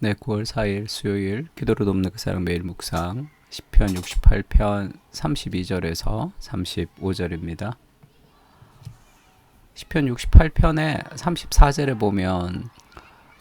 네, 9월 4일 수요일 기도로 돕는 그 사람 매일 묵상 시편 68편 32절에서 35절입니다. 시편 68편의 34절에 보면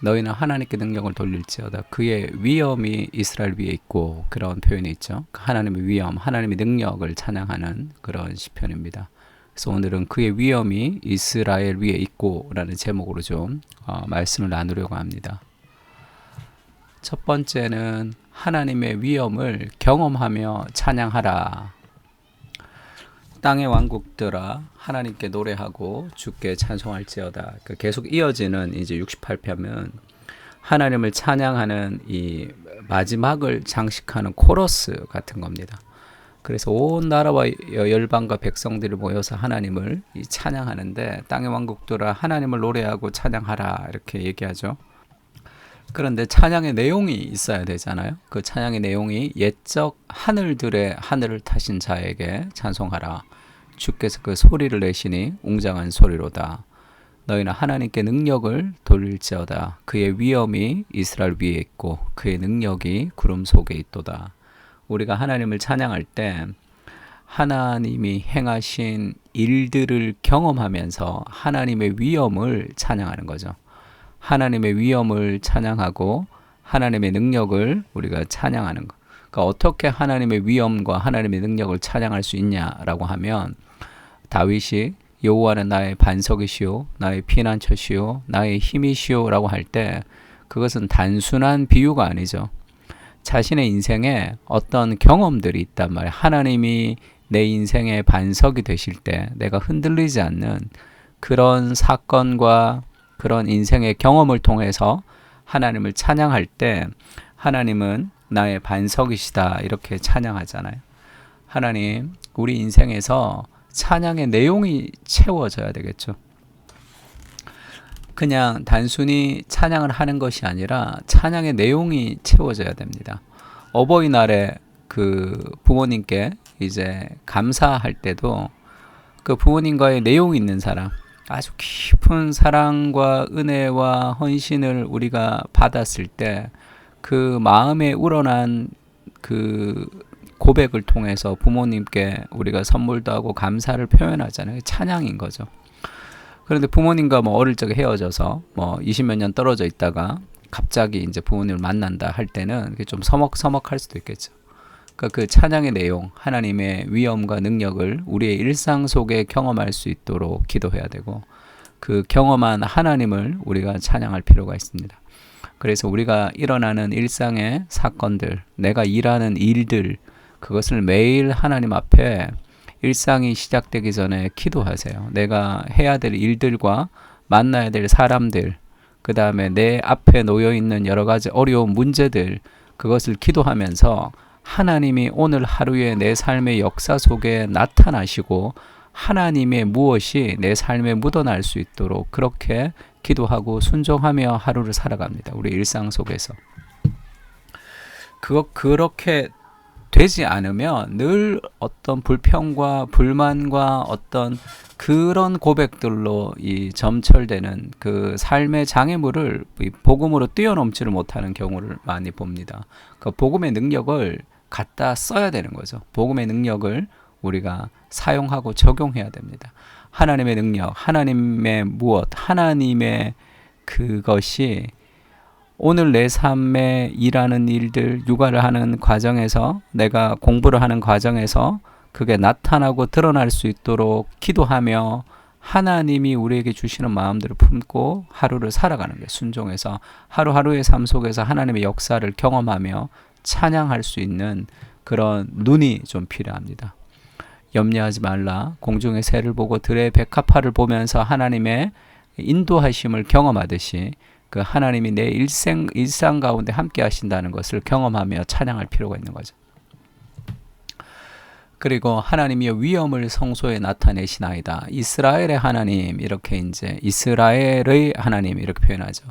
너희는 하나님께 능력을 돌릴지어다 그의 위엄이 이스라엘 위에 있고 그런 표현이 있죠. 하나님의 위엄, 하나님의 능력을 찬양하는 그런 시편입니다. 그래서 오늘은 그의 위엄이 이스라엘 위에 있고 라는 제목으로 좀 말씀을 나누려고 합니다. 첫 번째는 하나님의 위엄을 경험하며 찬양하라. 땅의 왕국들아 하나님께 노래하고 주께 찬송할지어다. 계속 이어지는 이제 68편은 하나님을 찬양하는 이 마지막을 장식하는 코러스 같은 겁니다. 그래서 온 나라와 열방과 백성들이 모여서 하나님을 찬양하는데 땅의 왕국들아 하나님을 노래하고 찬양하라 이렇게 얘기하죠. 그런데 찬양의 내용이 있어야 되잖아요. 그 찬양의 내용이 옛적 하늘들의 하늘을 타신 자에게 찬송하라. 주께서 그 소리를 내시니 웅장한 소리로다. 너희는 하나님께 능력을 돌릴지어다. 그의 위엄이 이스라엘 위에 있고 그의 능력이 구름 속에 있도다. 우리가 하나님을 찬양할 때 하나님이 행하신 일들을 경험하면서 하나님의 위엄을 찬양하는 거죠. 하나님의 위엄을 찬양하고 하나님의 능력을 우리가 찬양하는 것. 그러니까 어떻게 하나님의 위엄과 하나님의 능력을 찬양할 수 있냐라고 하면 다윗이 여호와는 나의 반석이시오 나의 피난처시오 나의 힘이시오 라고 할 때 그것은 단순한 비유가 아니죠. 자신의 인생에 어떤 경험들이 있단 말이에요. 하나님이 내 인생의 반석이 되실 때 내가 흔들리지 않는 그런 사건과 그런 인생의 경험을 통해서 하나님을 찬양할 때 하나님은 나의 반석이시다 이렇게 찬양하잖아요. 하나님, 우리 인생에서 찬양의 내용이 채워져야 되겠죠. 그냥 단순히 찬양을 하는 것이 아니라 찬양의 내용이 채워져야 됩니다. 어버이날에 그 부모님께 이제 감사할 때도 그 부모님과의 내용이 있는 사람, 아주 깊은 사랑과 은혜와 헌신을 우리가 받았을 때 그 마음에 우러난 그 고백을 통해서 부모님께 우리가 선물도 하고 감사를 표현하잖아요. 찬양인 거죠. 그런데 부모님과 뭐 어릴 적에 헤어져서 뭐 20몇 년 떨어져 있다가 갑자기 이제 부모님을 만난다 할 때는 그게 좀 서먹서먹할 수도 있겠죠. 그러니까 그 찬양의 내용, 하나님의 위엄과 능력을 우리의 일상 속에 경험할 수 있도록 기도해야 되고 그 경험한 하나님을 우리가 찬양할 필요가 있습니다. 그래서 우리가 일어나는 일상의 사건들, 내가 일하는 일들, 그것을 매일 하나님 앞에 일상이 시작되기 전에 기도하세요. 내가 해야 될 일들과 만나야 될 사람들, 그 다음에 내 앞에 놓여있는 여러 가지 어려운 문제들, 그것을 기도하면서 하나님이 오늘 하루에 내 삶의 역사 속에 나타나시고 하나님의 무엇이 내 삶에 묻어날 수 있도록 그렇게 기도하고 순종하며 하루를 살아갑니다. 우리 일상 속에서. 그렇게 되지 않으면 늘 어떤 불평과 불만과 어떤 그런 고백들로 이 점철되는 그 삶의 장애물을 복음으로 뛰어넘지를 못하는 경우를 많이 봅니다. 그 복음의 능력을 갖다 써야 되는 거죠. 복음의 능력을 우리가 사용하고 적용해야 됩니다. 하나님의 능력, 하나님의 무엇, 하나님의 그것이 오늘 내 삶에 일하는 일들, 육아를 하는 과정에서 내가 공부를 하는 과정에서 그게 나타나고 드러날 수 있도록 기도하며 하나님이 우리에게 주시는 마음들을 품고 하루를 살아가는 게 순종해서 하루하루의 삶 속에서 하나님의 역사를 경험하며 찬양할 수 있는 그런 눈이 좀 필요합니다. 염려하지 말라. 공중의 새를 보고 들의 백합화를 보면서 하나님의 인도하심을 경험하듯이 그 하나님이 내 일상 가운데 함께 하신다는 것을 경험하며 찬양할 필요가 있는 거죠. 그리고 하나님이 위엄을 성소에 나타내시나이다. 이스라엘의 하나님 이렇게 이제 이스라엘의 하나님 이렇게 표현하죠.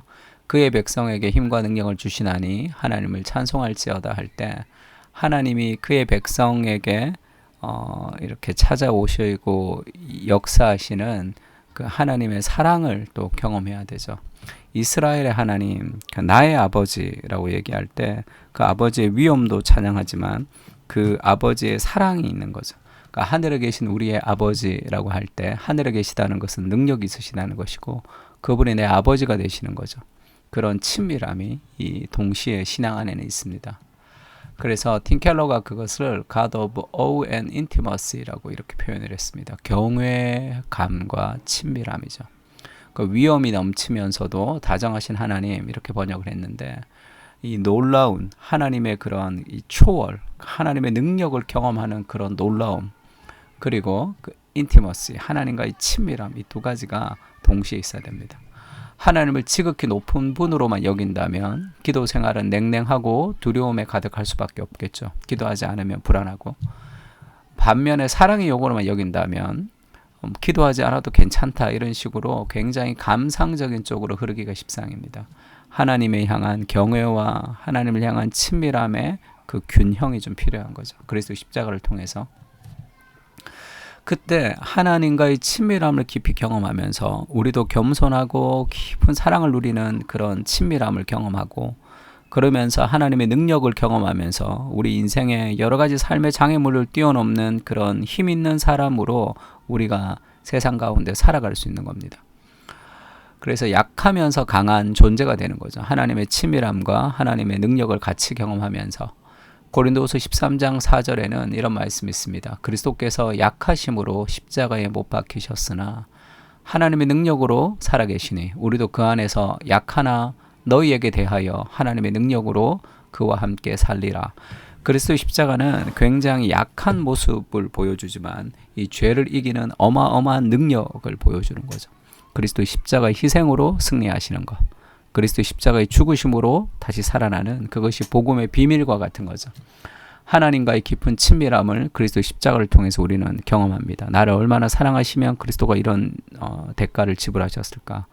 그의 백성에게 힘과 능력을 주시나니 하나님을 찬송할지어다 할 때 하나님이 그의 백성에게 이렇게 찾아오시고 역사하시는 그 하나님의 사랑을 또 경험해야 되죠. 이스라엘의 하나님, 나의 아버지라고 얘기할 때 그 아버지의 위엄도 찬양하지만 그 아버지의 사랑이 있는 거죠. 그러니까 하늘에 계신 우리의 아버지라고 할 때 하늘에 계시다는 것은 능력이 있으시다는 것이고 그분이 내 아버지가 되시는 거죠. 그런 친밀함이 이 동시에 신앙 안에는 있습니다. 그래서 팀켈러가 그것을 God of Awe and Intimacy라고 이렇게 표현을 했습니다. 경외감과 친밀함이죠. 그 위엄이 넘치면서도 다정하신 하나님 이렇게 번역을 했는데 이 놀라운 하나님의 그런 이 초월, 하나님의 능력을 경험하는 그런 놀라움 그리고 그 인티머시, 하나님과의 친밀함 이 두 가지가 동시에 있어야 됩니다. 하나님을 지극히 높은 분으로만 여긴다면 기도 생활은 냉랭하고 두려움에 가득할 수밖에 없겠죠. 기도하지 않으면 불안하고 반면에 사랑의 요구로만 여긴다면 기도하지 않아도 괜찮다 이런 식으로 굉장히 감상적인 쪽으로 흐르기가 십상입니다. 하나님을 향한 경외와 하나님을 향한 친밀함의 그 균형이 좀 필요한 거죠. 그리스도 십자가를 통해서 그때 하나님과의 친밀함을 깊이 경험하면서 우리도 겸손하고 깊은 사랑을 누리는 그런 친밀함을 경험하고 그러면서 하나님의 능력을 경험하면서 우리 인생의 여러 가지 삶의 장애물을 뛰어넘는 그런 힘 있는 사람으로 우리가 세상 가운데 살아갈 수 있는 겁니다. 그래서 약하면서 강한 존재가 되는 거죠. 하나님의 친밀함과 하나님의 능력을 같이 경험하면서 고린도후서 13장 4절에는 이런 말씀이 있습니다. 그리스도께서 약하심으로 십자가에 못 박히셨으나 하나님의 능력으로 살아계시니 우리도 그 안에서 약하나 너희에게 대하여 하나님의 능력으로 그와 함께 살리라. 그리스도의 십자가는 굉장히 약한 모습을 보여주지만 이 죄를 이기는 어마어마한 능력을 보여주는 거죠. 그리스도의 십자가의 희생으로 승리하시는 것. 그리스도의 십자가의 죽으심으로 다시 살아나는 그것이 복음의 비밀과 같은 거죠. 하나님과의 깊은 친밀함을 그리스도의 십자가를 통해서 우리는 경험합니다. 나를 얼마나 사랑하시면 그리스도가 이런 대가를 지불하셨을까.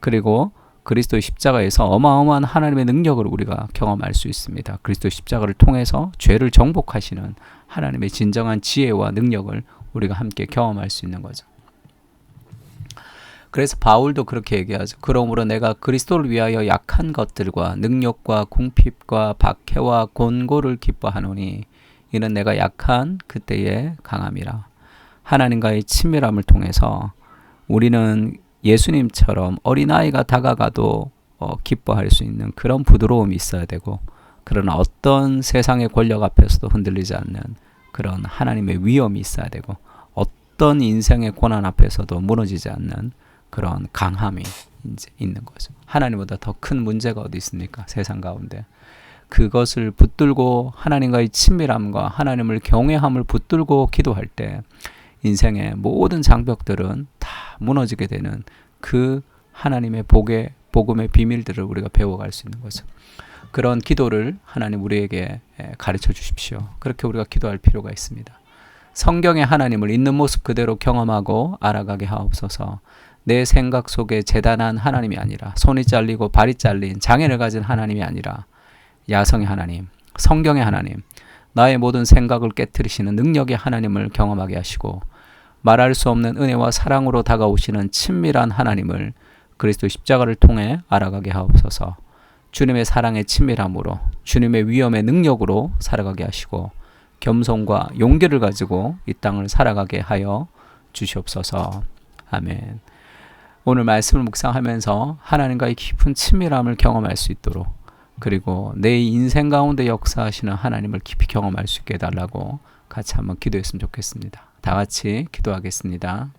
그리고 그리스도의 십자가에서 어마어마한 하나님의 능력을 우리가 경험할 수 있습니다. 그리스도의 십자가를 통해서 죄를 정복하시는 하나님의 진정한 지혜와 능력을 우리가 함께 경험할 수 있는 거죠. 그래서 바울도 그렇게 얘기하죠. 그러므로 내가 그리스도를 위하여 약한 것들과 능력과 궁핍과 박해와 곤고를 기뻐하노니 이는 내가 약한 그때의 강함이라. 하나님과의 친밀함을 통해서 우리는 예수님처럼 어린아이가 다가가도 기뻐할 수 있는 그런 부드러움이 있어야 되고 그러나 어떤 세상의 권력 앞에서도 흔들리지 않는 그런 하나님의 위엄이 있어야 되고 어떤 인생의 고난 앞에서도 무너지지 않는 그런 강함이 이제 있는 거죠. 하나님보다 더 큰 문제가 어디 있습니까? 세상 가운데. 그것을 붙들고 하나님과의 친밀함과 하나님을 경외함을 붙들고 기도할 때 인생의 모든 장벽들은 다 무너지게 되는 그 하나님의 복음의 비밀들을 우리가 배워갈 수 있는 거죠. 그런 기도를 하나님 우리에게 가르쳐 주십시오. 그렇게 우리가 기도할 필요가 있습니다. 성경의 하나님을 있는 모습 그대로 경험하고 알아가게 하옵소서. 내 생각 속에 재단한 하나님이 아니라 손이 잘리고 발이 잘린 장애를 가진 하나님이 아니라 야성의 하나님, 성경의 하나님, 나의 모든 생각을 깨트리시는 능력의 하나님을 경험하게 하시고 말할 수 없는 은혜와 사랑으로 다가오시는 친밀한 하나님을 그리스도 십자가를 통해 알아가게 하옵소서. 주님의 사랑의 친밀함으로 주님의 위엄의 능력으로 살아가게 하시고 겸손과 용기를 가지고 이 땅을 살아가게 하여 주시옵소서. 아멘. 오늘 말씀을 묵상하면서 하나님과의 깊은 친밀함을 경험할 수 있도록 그리고 내 인생 가운데 역사하시는 하나님을 깊이 경험할 수 있게 해달라고 같이 한번 기도했으면 좋겠습니다. 다 같이 기도하겠습니다.